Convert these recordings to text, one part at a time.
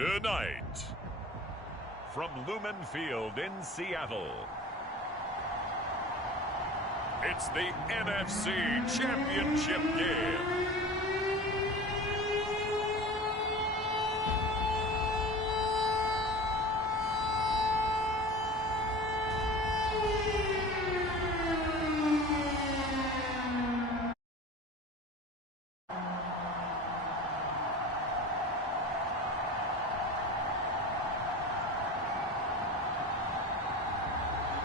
Tonight, from Lumen Field in Seattle, it's the NFC Championship game.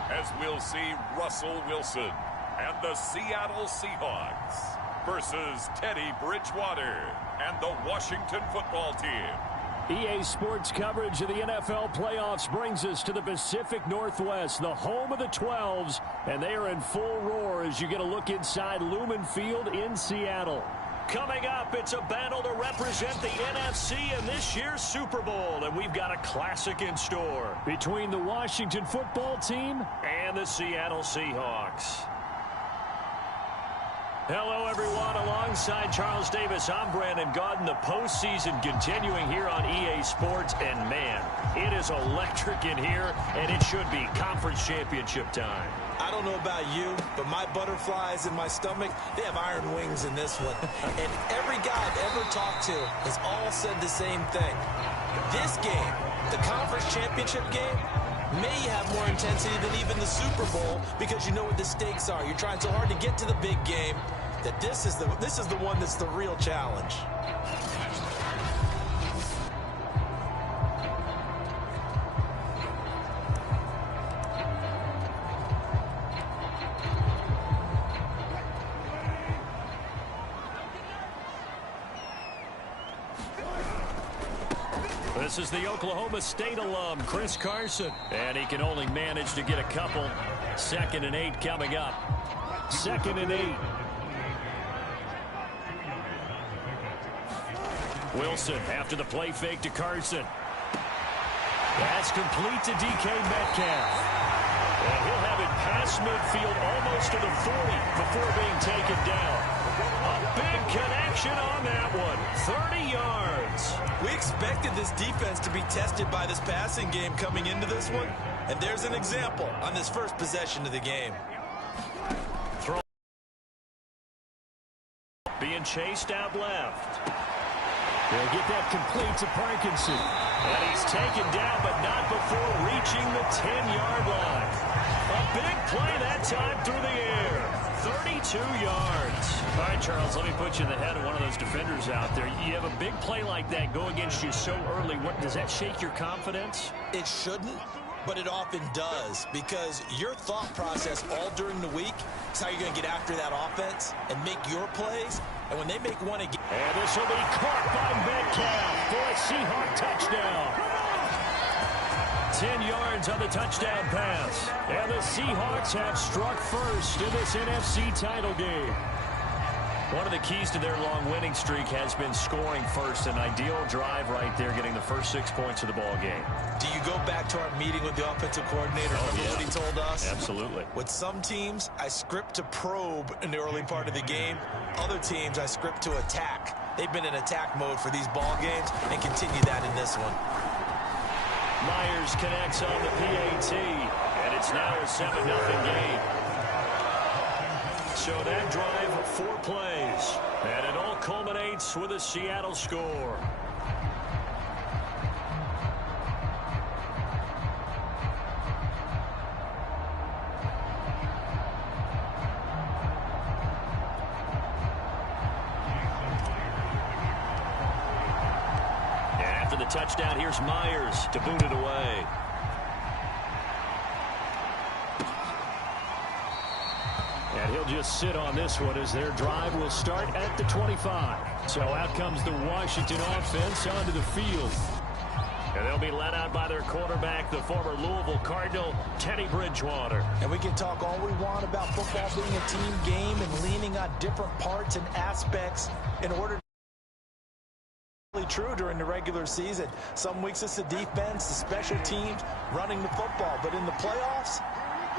As we'll see Russell Wilson and the Seattle Seahawks versus Teddy Bridgewater and the Washington football team. EA Sports coverage of the NFL playoffs brings us to the Pacific Northwest, the home of the 12s, and they are in full roar as you get a look inside Lumen Field in Seattle. Coming up, it's a battle to represent the NFC in this year's Super Bowl, and we've got a classic in store between the Washington football team and the Seattle Seahawks. Hello, everyone. Alongside Charles Davis, I'm Brandon Gaudin. The postseason continuing here on EA Sports, and man, it is electric in here, and it should be conference championship time. I don't know about you, but my butterflies in my stomach, they have iron wings in this one. And every guy I've ever talked to has all said the same thing. This game, the conference championship game, may have more intensity than even the Super Bowl because you know what the stakes are. You're trying so hard to get to the big game that this is the one that's the real challenge. This is the Oklahoma State alum, Chris Carson. And he can only manage to get a couple. 2nd and 8 coming up. 2nd and 8. Wilson after the play fake to Carson. That's complete to DK Metcalf. And he'll have it past midfield almost to the 40 before being taken down. A big connection on that one. 30 yards. We expected this defense to be tested by this passing game coming into this one. And there's an example on this first possession of the game. Throw. Being chased out left. They'll get that complete to Parkinson. And he's taken down, but not before reaching the 10-yard line. A big play that time through the air. 32 yards. All right, Charles, let me put you in the head of one of those defenders out there. You have a big play like that go against you so early. Does that shake your confidence? It shouldn't, but it often does because your thought process all during the week is how you're going to get after that offense and make your plays. And when they make one again. And this will be caught by Metcalf for a Seahawk touchdown. 10 yards on the touchdown pass. And the Seahawks have struck first in this NFC title game. One of the keys to their long winning streak has been scoring first. An ideal drive right there, getting the first 6 points of the ball game. Do you go back to our meeting with the offensive coordinator? Remember what he told us? Absolutely. With some teams, I script to probe in the early part of the game. Other teams, I script to attack. They've been in attack mode for these ball games and continue that in this one. Myers connects on the PAT, and it's now a 7-0 game. So that drive, 4 plays, and it all culminates with a Seattle score. And after the touchdown, here's Myers to boot it away. And he'll just sit on this one as their drive will start at the 25. So out comes the Washington offense onto the field. And they'll be led out by their quarterback, the former Louisville Cardinal, Teddy Bridgewater. And we can talk all we want about football being a team game and leaning on different parts and aspects in order to be true during the regular season. Some weeks it's the defense, the special teams, running the football. But in the playoffs,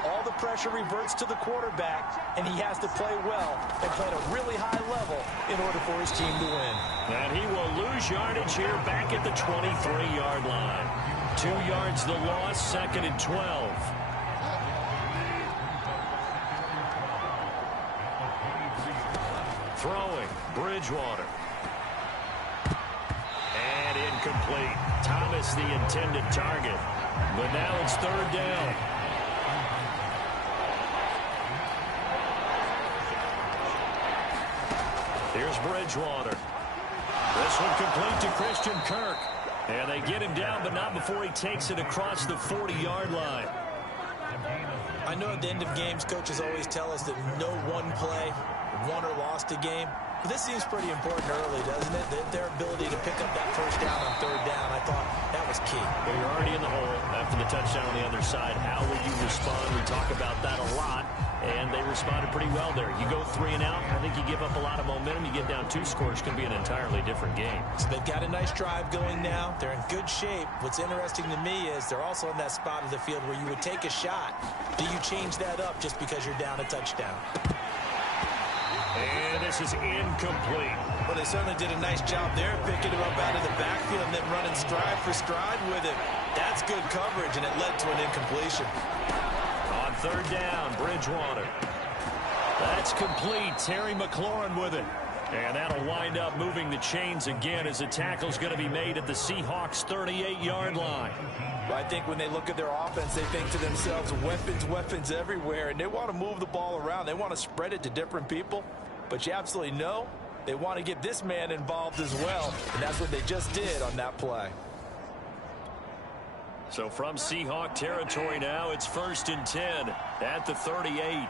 all the pressure reverts to the quarterback, and he has to play well and play at a really high level in order for his team to win. And he will lose yardage here back at the 23-yard line. 2 yards the loss, 2nd and 12. Throwing, Bridgewater. And incomplete. Thomas the intended target. But now it's 3rd down. Here's Bridgewater. This one complete to Christian Kirk. And they get him down, but not before he takes it across the 40-yard line. I know at the end of games, coaches always tell us that no one play won or lost a game. But this seems pretty important early, doesn't it? Their ability to pick up that 1st down on 3rd down, I thought that was key. Well, you're already in the hole after the touchdown on the other side. How will you respond? We talk about that a lot, and they responded pretty well there. You go 3 and out, I think you give up a lot of momentum. You get down 2 scores, it can be an entirely different game. So they've got a nice drive going now. They're in good shape. What's interesting to me is they're also in that spot of the field where you would take a shot. Do you change that up just because you're down a touchdown? And this is incomplete. Well, they certainly did a nice job there, picking him up out of the backfield and then running stride for stride with him. That's good coverage, and it led to an incompletion. On 3rd down, Bridgewater. That's complete. Terry McLaurin with it. And that'll wind up moving the chains again as the tackle's going to be made at the Seahawks' 38-yard line. I think when they look at their offense, they think to themselves, weapons everywhere, and they want to move the ball around. They want to spread it to different people. But you absolutely know they want to get this man involved as well, and that's what they just did on that play. So from Seahawk territory now, it's 1st and 10 at the 38.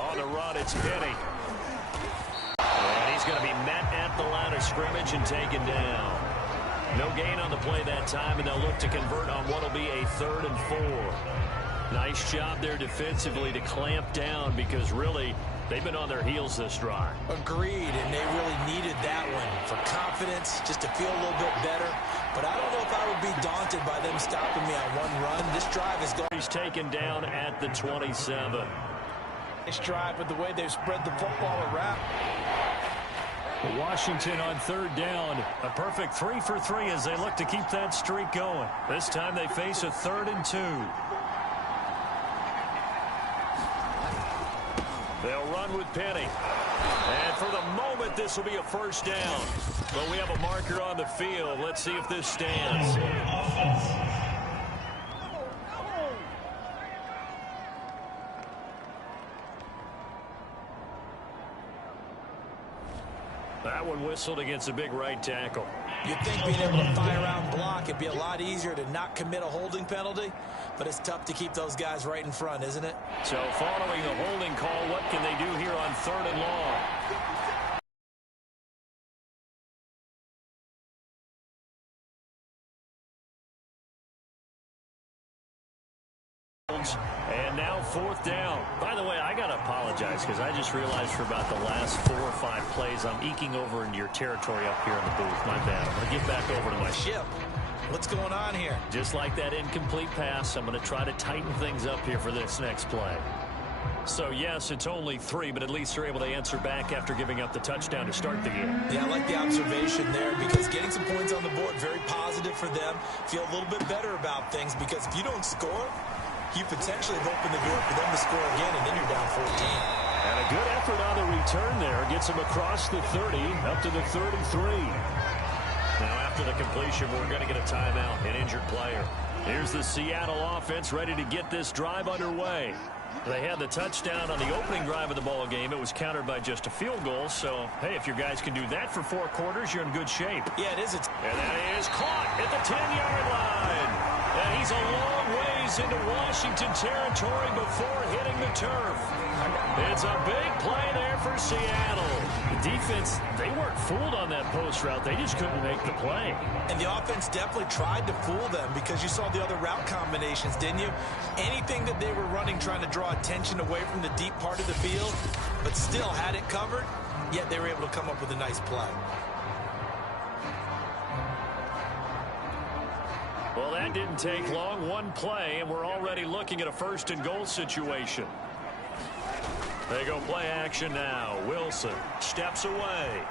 On the run, it's Penny. And he's going to be met at the line of scrimmage and taken down. No gain on the play that time, and they'll look to convert on what will be a 3rd and 4. Nice job there defensively to clamp down because really they've been on their heels this drive. Agreed, and they really needed that one for confidence, just to feel a little bit better. But I don't know if I would be daunted by them stopping me on one run. This drive is going. He's taken down at the 27. Nice drive with the way they've spread the football around. Washington on 3rd down. A perfect 3 for 3 as they look to keep that streak going. This time they face a 3rd and 2. They'll run with Penny. And for the moment, this will be a 1st down. But we have a marker on the field. Let's see if this stands. That one whistled against a big right tackle. You'd think being able to fire out and block, it'd be a lot easier to not commit a holding penalty, but it's tough to keep those guys right in front, isn't it? So following the holding call, what can they do here on 3rd and long? And now 4th down. By the way, I got to apologize because I just realized for about the last 4 or 5 plays, I'm eking over into your territory up here in the booth. My bad. I'm going to get back over to my ship. What's going on here? Just like that incomplete pass, I'm going to try to tighten things up here for this next play. So, yes, it's only 3, but at least they're able to answer back after giving up the touchdown to start the game. Yeah, I like the observation there because getting some points on the board, very positive for them. Feel a little bit better about things because if you don't score, you potentially have opened the door for them to score again, and then you're down 14. And a good effort on the return there. Gets him across the 30, up to the 33. Now, after the completion, we're going to get a timeout, an injured player. Here's the Seattle offense ready to get this drive underway. They had the touchdown on the opening drive of the ball game. It was countered by just a field goal. So, hey, if your guys can do that for 4 quarters, you're in good shape. Yeah, it is. And that is caught at the 10-yard line. And he's a long ways into Washington territory before hitting the turf. It's a big play there for Seattle. The defense, they weren't fooled on that post route. They just couldn't make the play. And the offense definitely tried to fool them because you saw the other route combinations, didn't you? Anything that they were running trying to draw attention away from the deep part of the field, but still had it covered, yet they were able to come up with a nice play. Well, that didn't take long. One play, and we're already looking at a first-and-goal situation. They go play action now. Wilson steps away.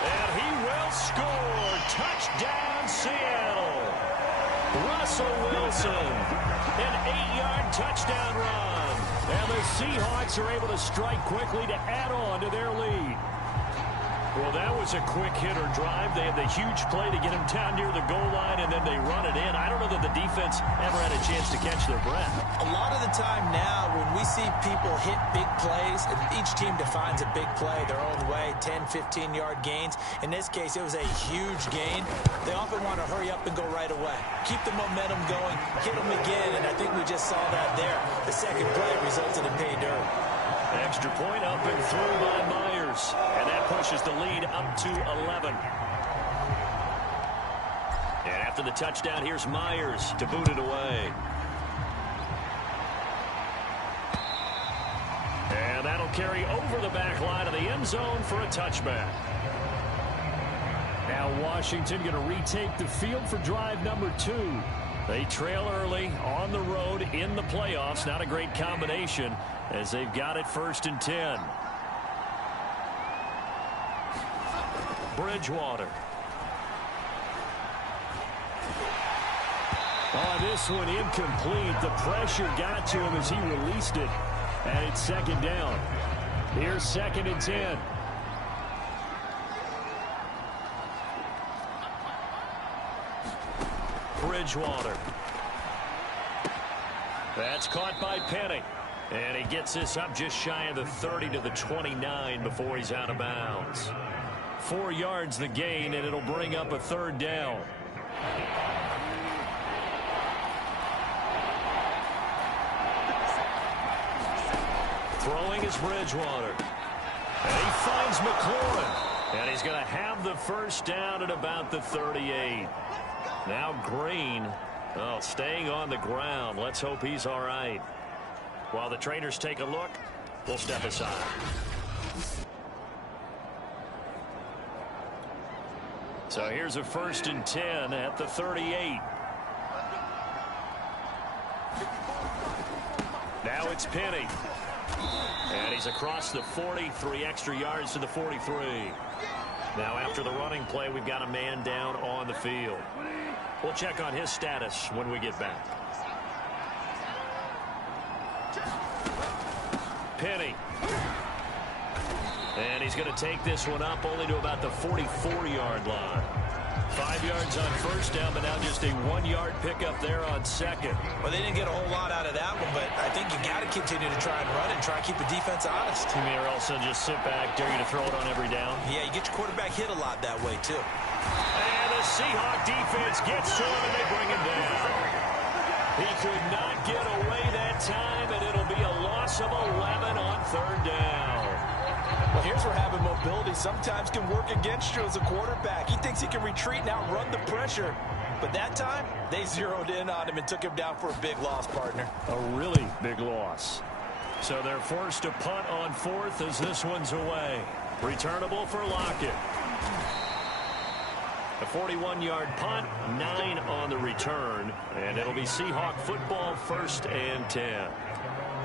And he will score. Touchdown, Seattle. Russell Wilson, an 8-yard touchdown run. And the Seahawks are able to strike quickly to add on to their lead. Well, that was a quick hitter drive. They had the huge play to get him down near the goal line, and then they run it in. I don't know that the defense ever had a chance to catch their breath. A lot of the time now, when we see people hit big plays, and each team defines a big play their own way, 10, 15-yard gains. In this case, it was a huge gain. They often want to hurry up and go right away. Keep the momentum going, hit them again, and I think we just saw that there. The second play resulted in pay dirt. Extra point up and through by Myers. And that pushes the lead up to 11. And after the touchdown, here's Myers to boot it away. And that'll carry over the back line of the end zone for a touchback. Now Washington going to retake the field for drive number 2. They trail early on the road in the playoffs. Not a great combination as they've got it 1st and 10. Bridgewater. Oh, this one incomplete. The pressure got to him as he released it. And it's 2nd down. Here's 2nd and 10. Bridgewater. That's caught by Penny. And he gets this up just shy of the 30 to the 29 before he's out of bounds. 4 yards the gain, and it'll bring up a 3rd down. Throwing is Bridgewater. And he finds McLaurin. And he's going to have the 1st down at about the 38. Now Green, staying on the ground. Let's hope he's all right. While the trainers take a look, we'll step aside. So here's a 1st and 10 at the 38. Now it's Penny. And he's across the 40, 3 extra yards to the 43. Now after the running play, we've got a man down on the field. We'll check on his status when we get back. Penny. And he's going to take this one up only to about the 44-yard line. 5 yards on 1st down, but now just a 1-yard pickup there on 2nd. Well, they didn't get a whole lot out of that one, but I think you got to continue to try and run and try and keep the defense honest. You mean or else they'll just sit back, dare you to throw it on every down? Yeah, you get your quarterback hit a lot that way, too. And the Seahawk defense gets to him, and they bring him down. He could not get away that time, and it'll be a loss of 11 on 3rd down. Well, here's where having mobility sometimes can work against you as a quarterback. He thinks he can retreat and outrun the pressure. But that time, they zeroed in on him and took him down for a big loss, partner. A really big loss. So they're forced to punt on 4th as this one's away. Returnable for Lockett. A 41-yard punt, 9 on the return, and it'll be Seahawk football 1st and 10.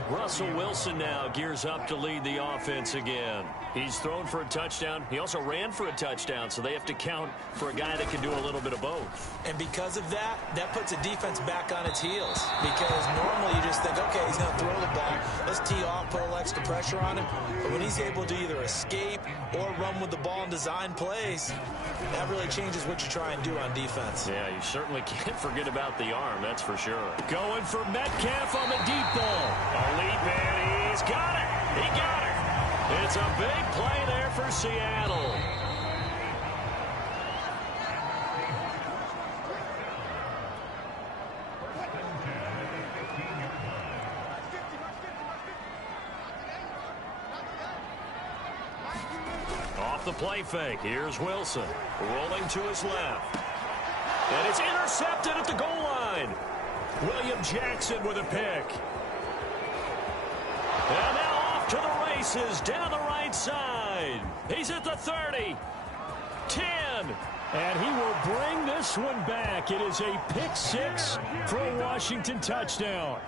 Russell Wilson now gears up to lead the offense again. He's thrown for a touchdown. He also ran for a touchdown, so they have to count for a guy that can do a little bit of both. And because of that, that puts a defense back on its heels. Because normally you just think, okay, he's going to throw the ball. Let's tee off, put a little extra pressure on him. But when he's able to either escape or run with the ball and design plays, that really changes what you try and do on defense. Yeah, you certainly can't forget about the arm, that's for sure. Going for Metcalf on the deep ball. A lead man, he's got it. He got it. It's a big play there for Seattle. Off the play fake, here's Wilson. Rolling to his left. And it's intercepted at the goal line. William Jackson with a pick. And now off to the races down the right side. He's at the 30, 10, And he will bring this one back. It is a pick six for a Washington touchdown.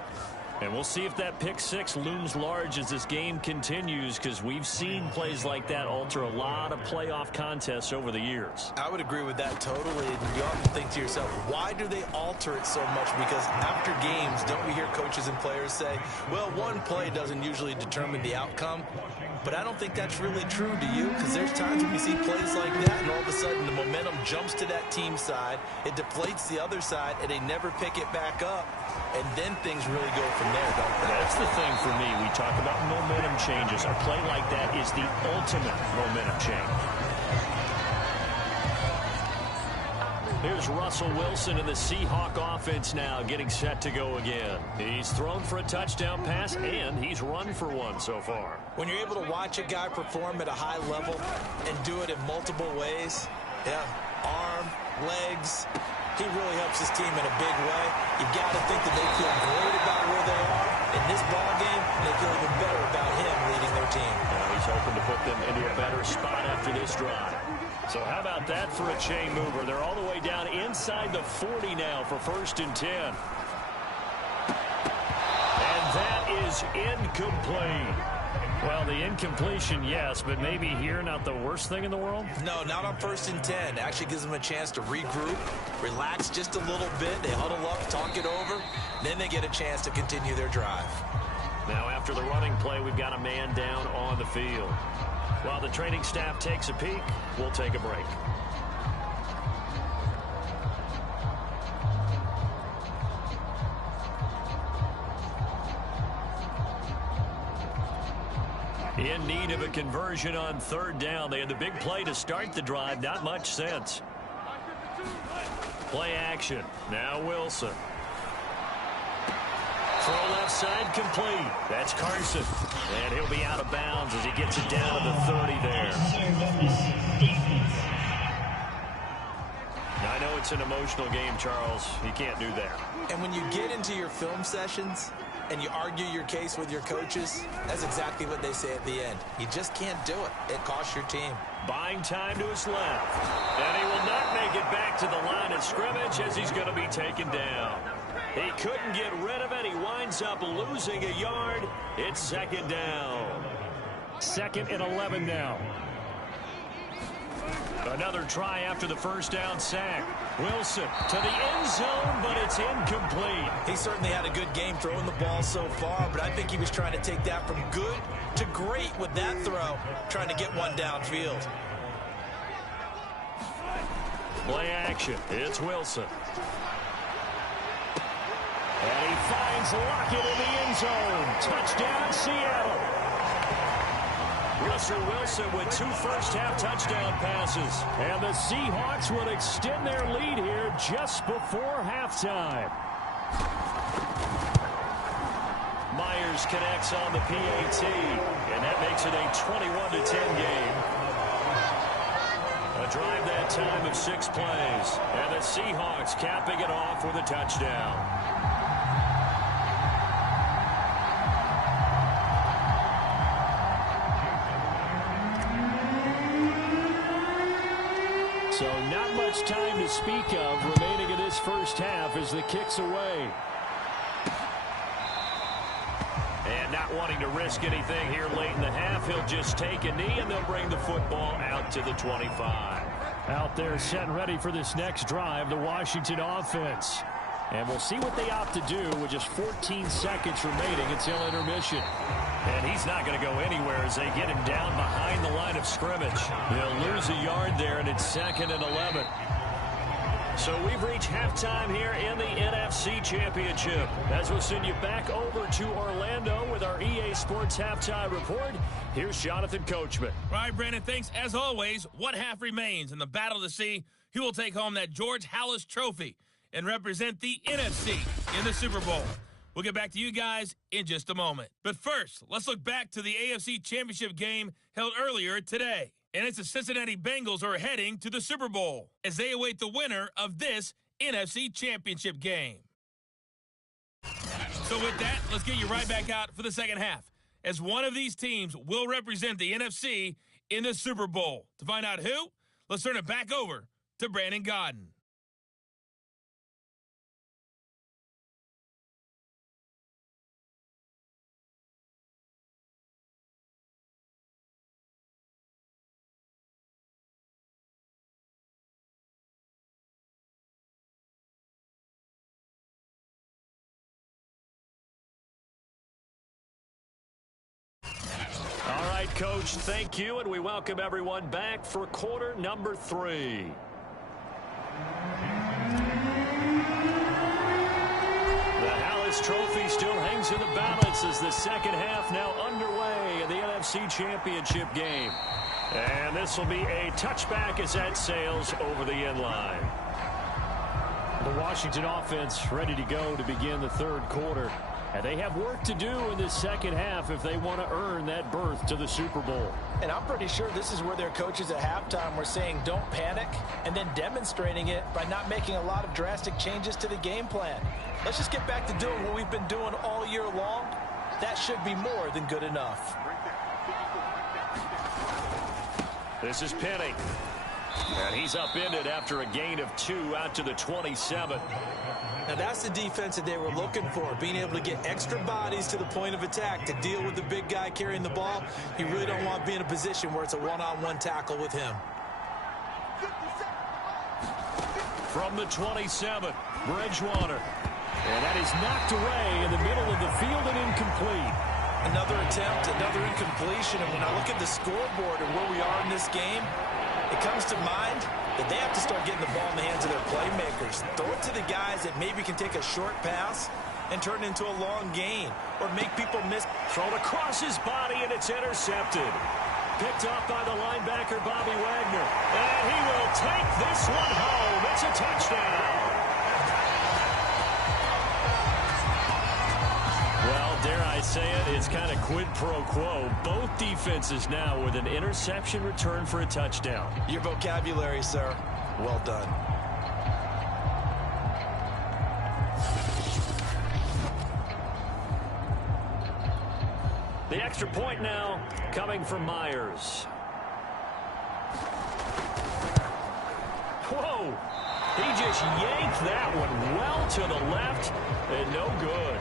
And we'll see if that pick six looms large as this game continues, because we've seen plays like that alter a lot of playoff contests over the years. I would agree with that totally. And you often think to yourself, why do they alter it so much? Because after games, don't we hear coaches and players say, well, one play doesn't usually determine the outcome? But I don't think that's really true, do you? Because there's times when you see plays like that, and all of a sudden the momentum jumps to that team side, it deflates the other side, and they never pick it back up. And then things really go from there, don't they? That's the thing for me. We talk about momentum changes. A play like that is the ultimate momentum change. Here's Russell Wilson in the Seahawk offense now, getting set to go again. He's thrown for a touchdown pass, and he's run for one so far. When you're able to watch a guy perform at a high level and do it in multiple ways, yeah, arm, legs, he really helps his team in a big way. You've got to think that they feel great about where they are in this ball game, and they feel even better about him leading their team. He's hoping to put them into a better spot after this drive. So how about that for a chain mover? They're all the way down inside the 40 now for 1st and 10. And that is incomplete. Well, the incompletion, yes, but maybe here not the worst thing in the world? No, not on 1st and 10. Actually gives them a chance to regroup, relax just a little bit. They huddle up, talk it over, then they get a chance to continue their drive. Now after the running play, we've got a man down on the field. While the training staff takes a peek, we'll take a break. In need of a conversion on 3rd down. They had the big play to start the drive. Not much sense. Play action. Now Wilson. Throw left side complete. That's Carson. And he'll be out of bounds as he gets it down to the 30 there. Now, I know it's an emotional game, Charles. You can't do that. And when you get into your film sessions and you argue your case with your coaches, that's exactly what they say at the end. You just can't do it. It costs your team. Buying time to his left. And he will not make it back to the line of scrimmage as he's going to be taken down. He couldn't get rid of it. He winds up losing a yard. It's 2nd down. 2nd and 11 now. Another try after the 1st down sack. Wilson to the end zone, but it's incomplete. He certainly had a good game throwing the ball so far, but I think he was trying to take that from good to great with that throw, trying to get one downfield. Play action. It's Wilson. And he finds Lockett in the end zone. Touchdown, Seattle. Russell Wilson with 2 first-half touchdown passes. And the Seahawks will extend their lead here just before halftime. Myers connects on the PAT, and that makes it a 21-10 game. A drive that time of 6 plays, and the Seahawks capping it off with a touchdown. So not much time to speak of remaining in this first half as the kick's away. And not wanting to risk anything here late in the half, he'll just take a knee and they'll bring the football out to the 25. Out there set and ready for this next drive, the Washington offense. And we'll see what they opt to do with just 14 seconds remaining until intermission. And he's not going to go anywhere as they get him down behind the line of scrimmage. They'll lose a yard there, and it's 2nd and 11. So we've reached halftime here in the NFC Championship. As we'll send you back over to Orlando with our EA Sports Halftime Report, here's Jonathan Coachman. All right, Brandon, thanks. As always, one half remains in the battle to see who will take home that George Halas Trophy and represent the NFC in the Super Bowl. We'll get back to you guys in just a moment. But first, let's look back to the AFC Championship game held earlier today. And it's the Cincinnati Bengals are heading to the Super Bowl as they await the winner of this NFC Championship game. So with that, let's get you right back out for the second half, as one of these teams will represent the NFC in the Super Bowl. To find out who, let's turn it back over to Brandon Godden. All right, Coach, thank you, and we welcome everyone back for quarter number 3. The Hallis Trophy still hangs in the balance as the second half now underway in the NFC Championship game. And this will be a touchback as that sails over the end line. The Washington offense ready to go to begin the third quarter. And they have work to do in this second half if they want to earn that berth to the Super Bowl. And I'm pretty sure this is where their coaches at halftime were saying don't panic, and then demonstrating it by not making a lot of drastic changes to the game plan. Let's just get back to doing what we've been doing all year long. That should be more than good enough. This is Penny. And he's upended after a gain of 2 out to the 27. Now that's the defense that they were looking for, being able to get extra bodies to the point of attack to deal with the big guy carrying the ball. You really don't want to be in a position where it's a one-on-one tackle with him. From the 27, Bridgewater. And that is knocked away in the middle of the field and incomplete. Another attempt, another incompletion. And when I look at the scoreboard and where we are in this game, it comes to mind that they have to start getting the ball in the hands of their playmakers. Throw it to the guys that maybe can take a short pass and turn it into a long gain or make people miss. Thrown across his body, and it's intercepted. Picked off by the linebacker, Bobby Wagner. And he will take this one home. It's a touchdown. Well, dare I say it, it's kind of quid pro quo. Both defenses now with an interception return for a touchdown. Your vocabulary, sir. Well done. The extra point now coming from Myers. Whoa! He just yanked that one well to the left and no good.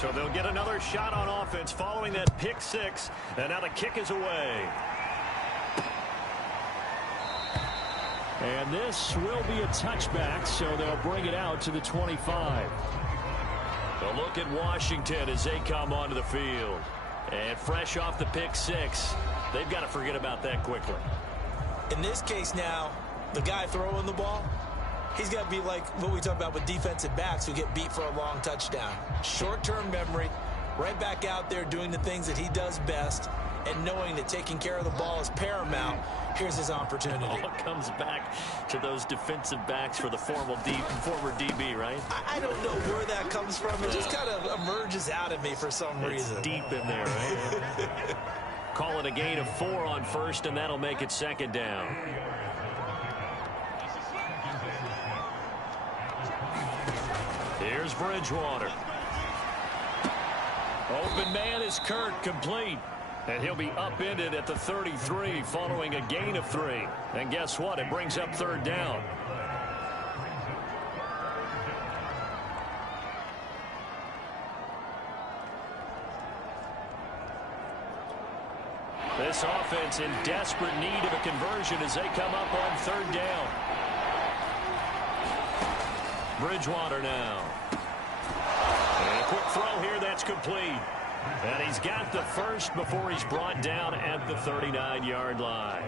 So they'll get another shot on offense following that pick 6. And now the kick is away. And this will be a touchback, so they'll bring it out to the 25. A look at Washington as they come onto the field. And fresh off the pick 6, they've got to forget about that quickly. In this case now, the guy throwing the ball, he's got to be like what we talk about with defensive backs who get beat for a long touchdown. Short-term memory, right back out there doing the things that he does best, and knowing that taking care of the ball is paramount. Here's his opportunity. All comes back to those defensive backs for the former DB, right? I don't know where that comes from. It just kind of emerges out of me for some reason. It's deep in there, right? Call it a gain of 4 on first, and that'll make it second down. Here's Bridgewater. Open man is Kirk, complete. And he'll be upended at the 33 following a gain of 3. And guess what? It brings up third down. This offense in desperate need of a conversion as they come up on third down. Bridgewater now. And a quick throw here, that's complete. And he's got the first before he's brought down at the 39-yard line.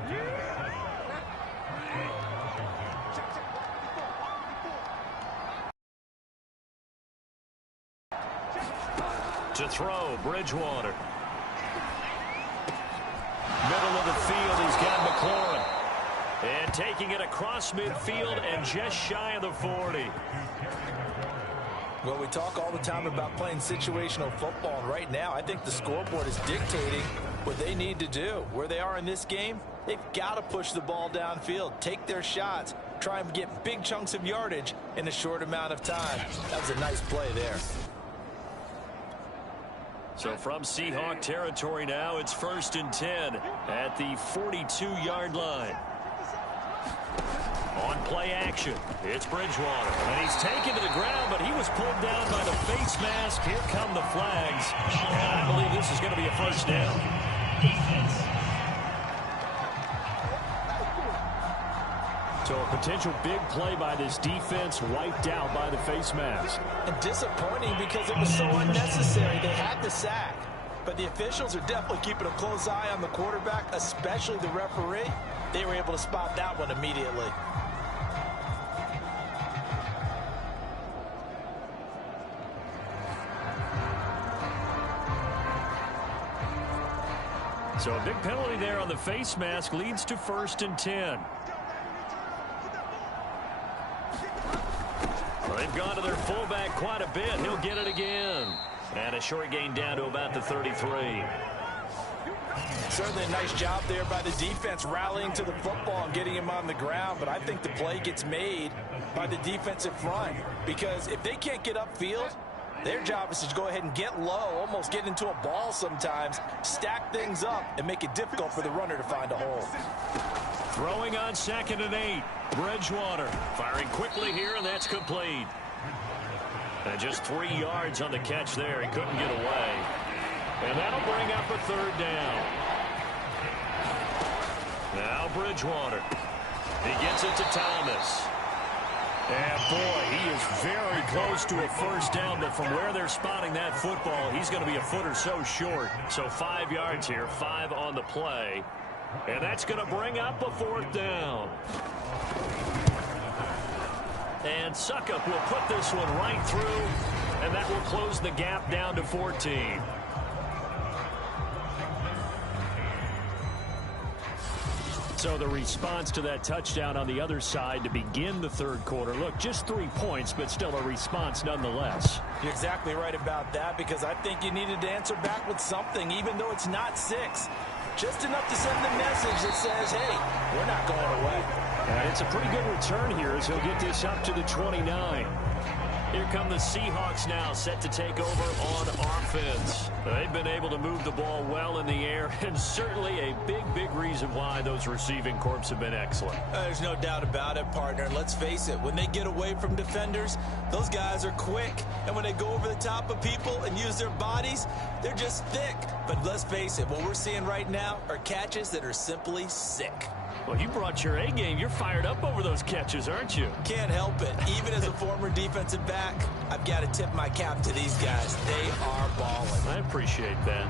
To throw, Bridgewater. Middle of the field, he's got McLaurin. And taking it across midfield and just shy of the 40. Well, we talk all the time about playing situational football, and right now I think the scoreboard is dictating what they need to do. Where they are in this game, they've got to push the ball downfield, take their shots, try and get big chunks of yardage in a short amount of time. That was a nice play there. So from Seahawk territory now, it's 1st and 10 at the 42-yard line. On play action, it's Bridgewater. And he's taken to the ground, but he was pulled down by the face mask. Here come the flags. And I believe this is going to be a first down. So a potential big play by this defense wiped out by the face mask. And disappointing because it was so unnecessary. They had the sack. But the officials are definitely keeping a close eye on the quarterback, especially the referee. They were able to spot that one immediately. So a big penalty there on the face mask leads to 1st and 10. Well, they've gone to their fullback quite a bit. He'll get it again. And a short gain down to about the 33. Certainly a nice job there by the defense rallying to the football and getting him on the ground. But I think the play gets made by the defensive front. Because if they can't get upfield, their job is to go ahead and get low, almost get into a ball sometimes, stack things up, and make it difficult for the runner to find a hole. Throwing on 2nd and 8. Bridgewater firing quickly here, and that's complete. And just 3 yards on the catch there. He couldn't get away. And that'll bring up a 3rd down. Now Bridgewater. He gets it to Thomas. And boy, he is very close to a first down, but from where they're spotting that football, he's going to be a foot or so short. So 5 yards here, 5 on the play. And that's going to bring up a 4th down. And Suckup will put this one right through, and that will close the gap down to 14. So the response to that touchdown on the other side to begin the 3rd quarter. Look, just 3 points, but still a response nonetheless. You're exactly right about that, because I think you needed to answer back with something, even though it's not 6. Just enough to send the message that says, hey, we're not going away. And it's a pretty good return here as he'll get this up to the 29. Here come the Seahawks now, set to take over on offense. They've been able to move the ball well in the air, and certainly a big reason why those receiving corps have been excellent. There's no doubt about it, partner. And let's face it, when they get away from defenders, those guys are quick. And when they go over the top of people and use their bodies, they're just thick. But let's face it, what we're seeing right now are catches that are simply sick. Well, you brought your A game. You're fired up over those catches, aren't you? Can't help it. Even as a former defensive back, I've got to tip my cap to these guys. They are balling. I appreciate that.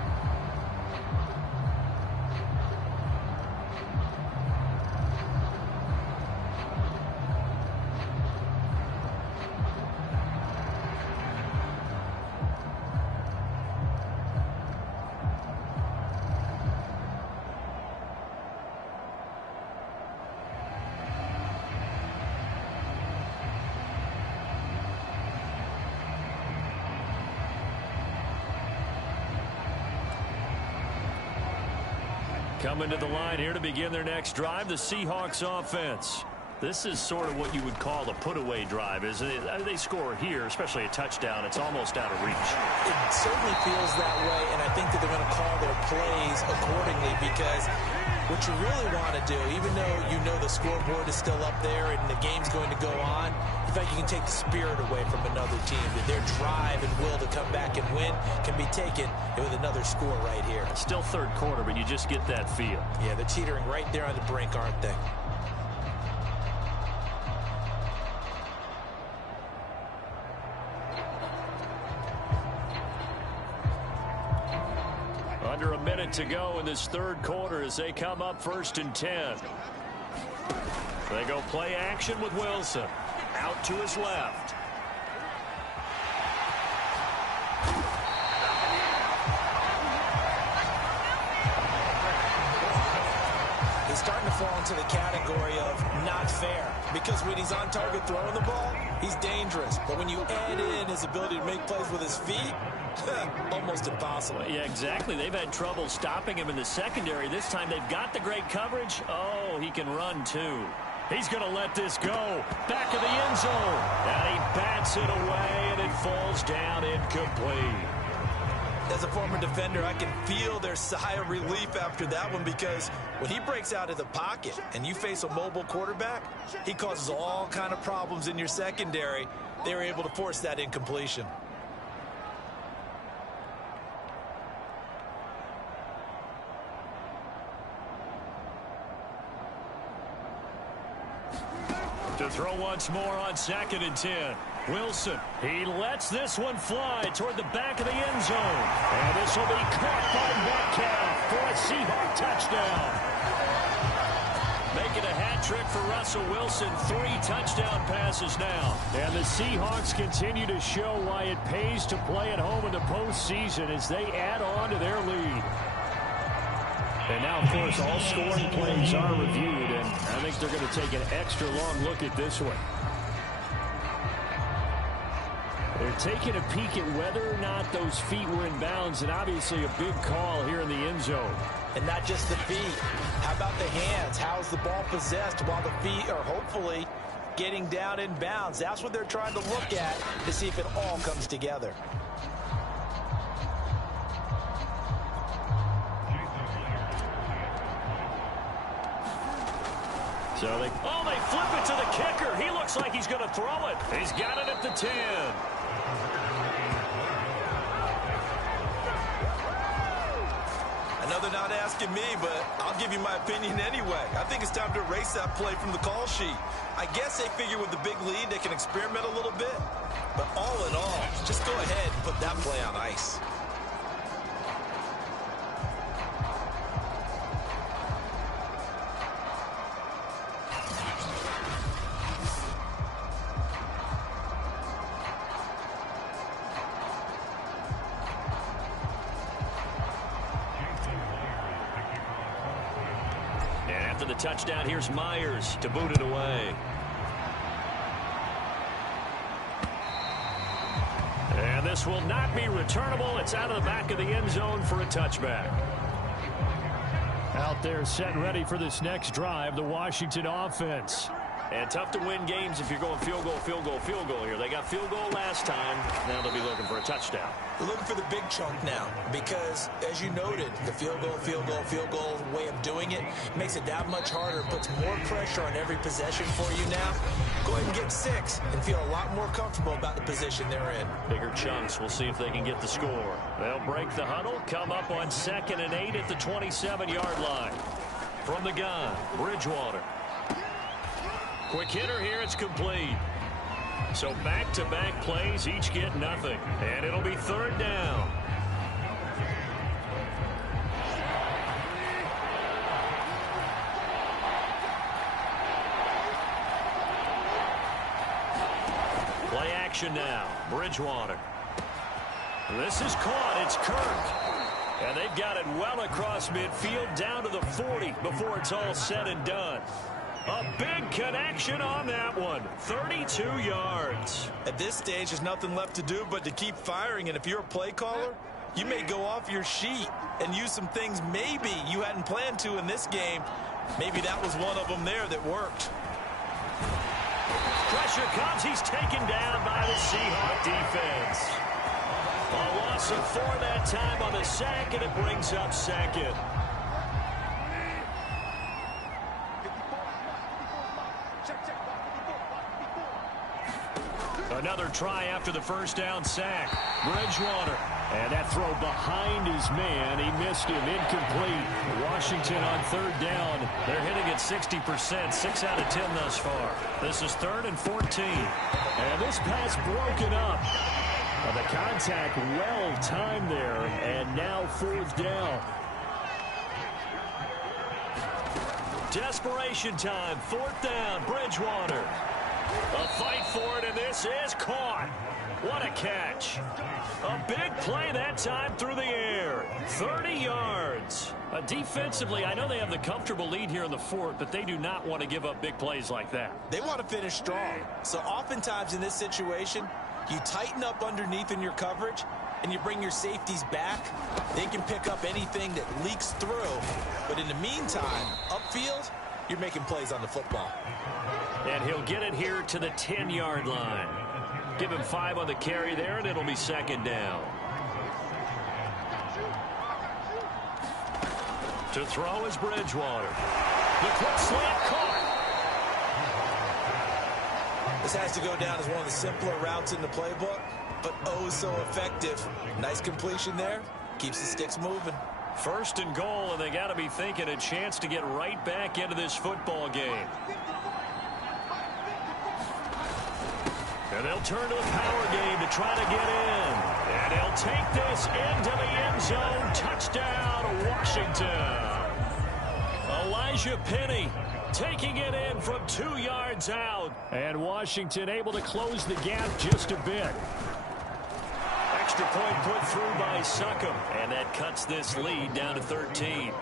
Coming to the line here to begin their next drive, the Seahawks offense. This is sort of what you would call a put-away drive, isn't it? They score here, especially a touchdown. It's almost out of reach. It certainly feels that way, and I think that they're going to call their plays accordingly, because what you really want to do, even though you know the scoreboard is still up there and the game's going to go on, in fact, you can take the spirit away from another team. That their drive and will to come back and win can be taken with another score right here. Still 3rd quarter, but you just get that feel. Yeah, they're teetering right there on the brink, aren't they? Under a minute to go in this 3rd quarter as they come up 1st and 10. They go play action with Wilson. Out to his left. He's starting to fall into the category of not fair, because when he's on target throwing the ball, he's dangerous. But when you add in his ability to make plays with his feet, almost impossible. Yeah, exactly. They've had trouble stopping him in the secondary. This time they've got the great coverage. Oh, he can run too. He's going to let this go. Back of the end zone. And he bats it away, and it falls down incomplete. As a former defender, I can feel their sigh of relief after that one, because when he breaks out of the pocket and you face a mobile quarterback, he causes all kind of problems in your secondary. They were able to force that incompletion. To throw once more on 2nd and 10. Wilson, he lets this one fly toward the back of the end zone. And this will be caught by Metcalf for a Seahawks touchdown. Making a hat trick for Russell Wilson. 3 touchdown passes now. And the Seahawks continue to show why it pays to play at home in the postseason as they add on to their lead. And now, of course, all scoring plays are reviewed, and I think they're going to take an extra long look at this one. They're taking a peek at whether or not those feet were in bounds, and obviously a big call here in the end zone. And not just the feet. How about the hands? How's the ball possessed while the feet are hopefully getting down in bounds? That's what they're trying to look at to see if it all comes together. So they flip it to the kicker. He looks like he's going to throw it. He's got it at the 10. I know they're not asking me, but I'll give you my opinion anyway. I think it's time to erase that play from the call sheet. I guess they figure with the big lead they can experiment a little bit. But all in all, just go ahead and put that play on ice. The touchdown. Here's Myers to boot it away. And this will not be returnable. It's out of the back of the end zone for a touchback. Out there set and ready for this next drive, the Washington offense. And tough to win games if you're going field goal, field goal, field goal here. They got field goal last time. Now they'll be looking for a touchdown. They're looking for the big chunk now because, as you noted, the field goal way of doing it makes it that much harder, puts more pressure on every possession for you now. Go ahead and get 6 and feel a lot more comfortable about the position they're in. Bigger chunks. We'll see if they can get the score. They'll break the huddle, come up on 2nd and 8 at the 27-yard line. From the gun, Bridgewater. Quick hitter here, it's complete. So back-to-back plays, each get nothing. And it'll be 3rd down. Play action now, Bridgewater. This is caught, it's Kirk. And they've got it well across midfield, down to the 40 before it's all said and done. A big connection on that one. 32 yards. At this stage, there's nothing left to do but to keep firing. And if you're a play caller, you may go off your sheet and use some things maybe you hadn't planned to in this game. Maybe that was one of them there that worked. Pressure comes. He's taken down by the Seahawks defense. A loss of 4 that time on the sack, and it brings up 2nd. Another try after the first down sack. Bridgewater. And that throw behind his man. He missed him. Incomplete. Washington on 3rd down. They're hitting at 60%. 6 out of 10 thus far. This is 3rd and 14. And this pass broken up. The contact well timed there. And now 4th down. Desperation time. 4th down. Bridgewater. A fight for it, and this is caught. What a catch. A big play that time through the air. 30 yards. Defensively, I know they have the comfortable lead here in the 4th, but they do not want to give up big plays like that. They want to finish strong. So oftentimes in this situation, you tighten up underneath in your coverage, and you bring your safeties back. They can pick up anything that leaks through. But in the meantime, upfield, you're making plays on the football. And he'll get it here to the 10-yard line. Give him 5 on the carry there, and it'll be second down. To throw is Bridgewater. The quick slant caught. This has to go down as one of the simpler routes in the playbook, but oh so effective. Nice completion there. Keeps the sticks moving. First and goal, and they got to be thinking a chance to get right back into this football game. And they'll turn to the power game to try to get in. And they'll take this into the end zone. Touchdown, Washington. Elijah Penny taking it in from 2 yards out. And Washington able to close the gap just a bit. Extra point put through by Succop. And that cuts this lead down to 13.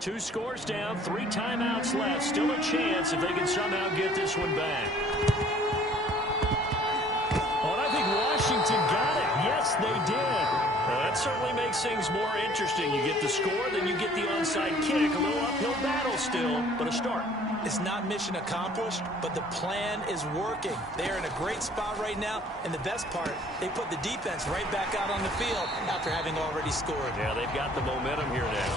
Two scores down, 3 timeouts left. Still a chance if they can somehow get this one back. Oh, and I think Washington got it. Yes, they did. Well, that certainly makes things more interesting. You get the score, then you get the onside kick. A little uphill battle still, but a start. It's not mission accomplished, but the plan is working. They are in a great spot right now, and the best part, they put the defense right back out on the field after having already scored. Yeah, they've got the momentum here now.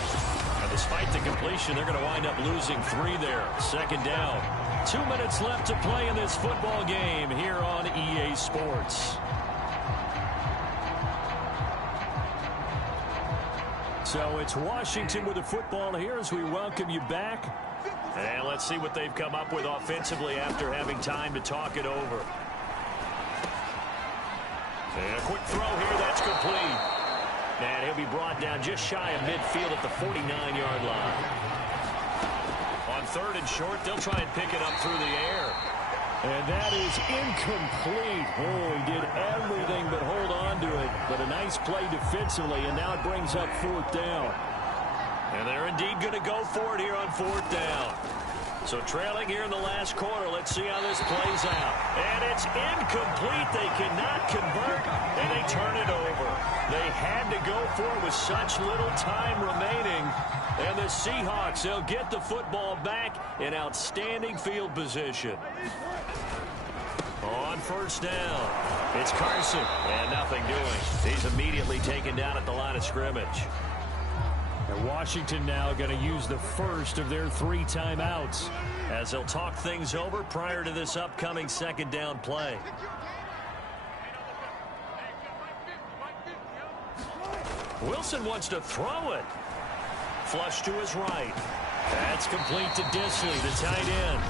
And despite the completion, they're going to wind up losing 3 there. Second down. 2 minutes left to play in this football game here on EA Sports. So it's Washington with the football here as we welcome you back. And let's see what they've come up with offensively after having time to talk it over. And a quick throw here, that's complete. And he'll be brought down just shy of midfield at the 49-yard line. On 3rd and short, they'll try and pick it up through the air. And that is incomplete. Oh, he did everything but hold on to it. But a nice play defensively, and now it brings up 4th down. And they're indeed going to go for it here on 4th down. So trailing here in the last quarter, let's see how this plays out. And it's incomplete. They cannot convert, and they turn it over. They had to go for it with such little time remaining. And the Seahawks, they'll get the football back in outstanding field position. On 1st down, it's Carson, and nothing doing. He's immediately taken down at the line of scrimmage. And Washington now going to use the first of their 3 timeouts as they'll talk things over prior to this upcoming 2nd down play. Wilson wants to throw it. Flush to his right. That's complete to Disley, the tight end.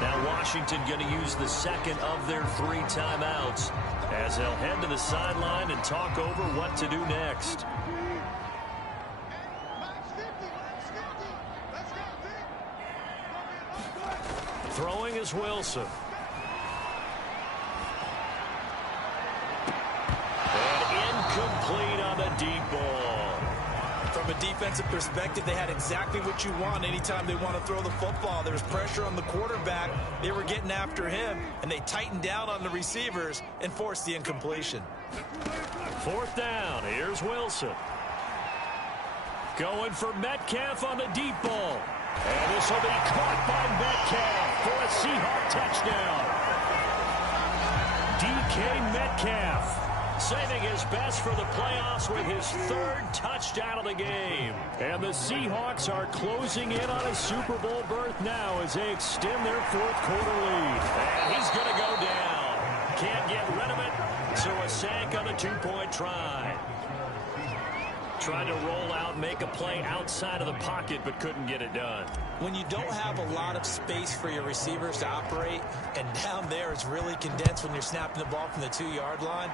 Now Washington going to use the 2nd of their 3 timeouts as they'll head to the sideline and talk over what to do next. Throwing is Wilson. And incomplete on the deep ball. From a defensive perspective, they had exactly what you want anytime they want to throw the football. There was pressure on the quarterback. They were getting after him, and they tightened down on the receivers and forced the incompletion. 4th down. Here's Wilson. Going for Metcalf on the deep ball. And this will be caught by Metcalf for a Seahawk touchdown. DK Metcalf saving his best for the playoffs with his 3rd touchdown of the game. And the Seahawks are closing in on a Super Bowl berth now as they extend their 4th quarter lead. And he's going to go down. Can't get rid of it, so a sack on the 2-point try. Tried to roll out, make a play outside of the pocket, but couldn't get it done. When you don't have a lot of space for your receivers to operate, and down there it's really condensed when you're snapping the ball from the 2-yard line,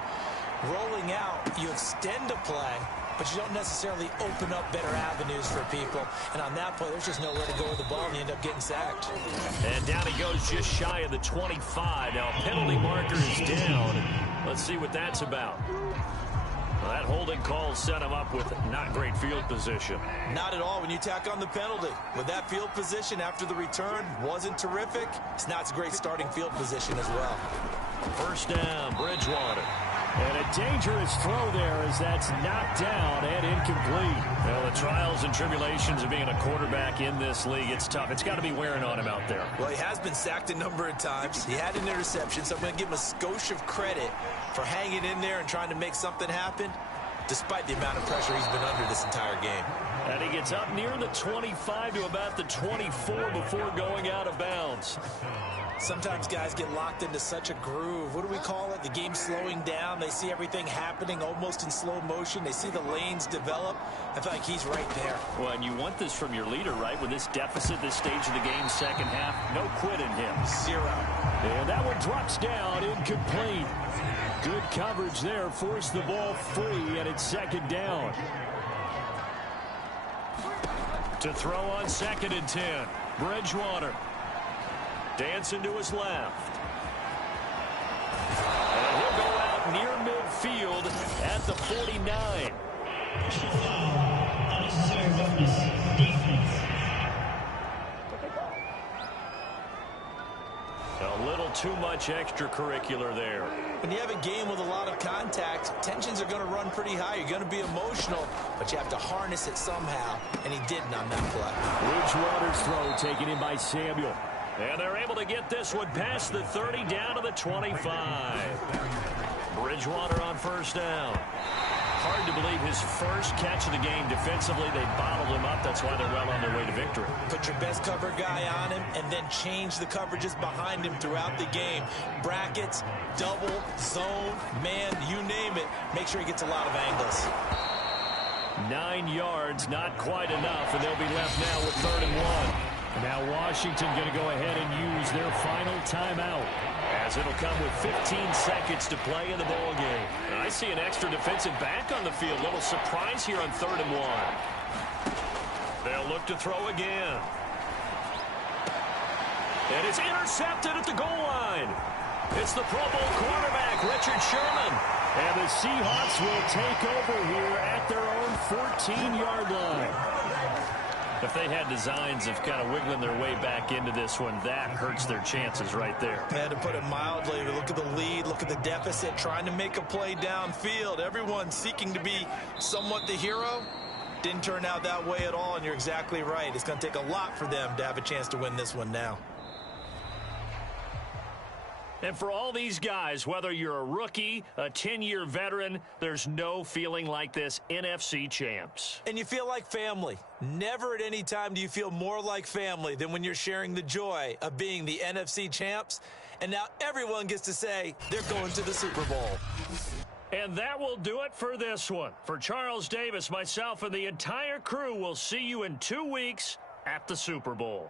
rolling out, you extend a play, but you don't necessarily open up better avenues for people. And on that play, there's just nowhere to go with the ball, and you end up getting sacked. And down he goes just shy of the 25. Now a penalty marker is down. Let's see what that's about. Well, that holding call set him up with not great field position. Not at all when you tack on the penalty. With that field position after the return wasn't terrific. It's not a great starting field position as well. First down, Bridgewater. And a dangerous throw there as that's knocked down and incomplete. Well, the trials and tribulations of being a quarterback in this league, it's tough. It's got to be wearing on him out there. Well, he has been sacked a number of times. He had an interception, so I'm going to give him a skosh of credit for hanging in there and trying to make something happen, despite the amount of pressure he's been under this entire game. And he gets up near the 25 to about the 24 before going out of bounds. Sometimes guys get locked into such a groove. What do we call it? The game slowing down. They see everything happening almost in slow motion. They see the lanes develop. I feel like he's right there. Well, and you want this from your leader, right? With this deficit, this stage of the game, second half, no quit in him. 0. And that one drops down, incomplete. Good coverage there, forced the ball free, and it's second down. To throw on 2nd and 10, Bridgewater. Dancing to his left. And he'll go out near midfield at the 49. A little too much extracurricular there. When you have a game with a lot of contact, tensions are going to run pretty high. You're going to be emotional, but you have to harness it somehow, and he didn't on that play. Bridgewater's throw taken in by Samuel. And they're able to get this one past the 30 down to the 25. Bridgewater on first down. Hard to believe his first catch of the game. Defensively, they bottled him up. That's why they're well on their way to victory. Put your best cover guy on him and then change the coverages behind him throughout the game. Brackets, double, zone, man, you name it. Make sure he gets a lot of angles. 9 yards, not quite enough, and they'll be left now with 3rd and 1. Now Washington going to go ahead and use their final timeout, as it'll come with 15 seconds to play in the ball game. And I see an extra defensive back on the field. Little surprise here on 3rd and 1. They'll look to throw again. And it's intercepted at the goal line. It's the Pro Bowl quarterback, Richard Sherman. And the Seahawks will take over here at their own 14-yard line. If they had designs of kind of wiggling their way back into this one, that hurts their chances right there. Yeah, to put it mildly, look at the lead, look at the deficit, trying to make a play downfield. Everyone seeking to be somewhat the hero. Didn't turn out that way at all, and you're exactly right. It's going to take a lot for them to have a chance to win this one now. And for all these guys, whether you're a rookie, a 10-year veteran, there's no feeling like this NFC champs. And you feel like family. Never at any time do you feel more like family than when you're sharing the joy of being the NFC champs. And now everyone gets to say they're going to the Super Bowl. And that will do it for this one. For Charles Davis, myself, and the entire crew, we'll see you in 2 weeks at the Super Bowl.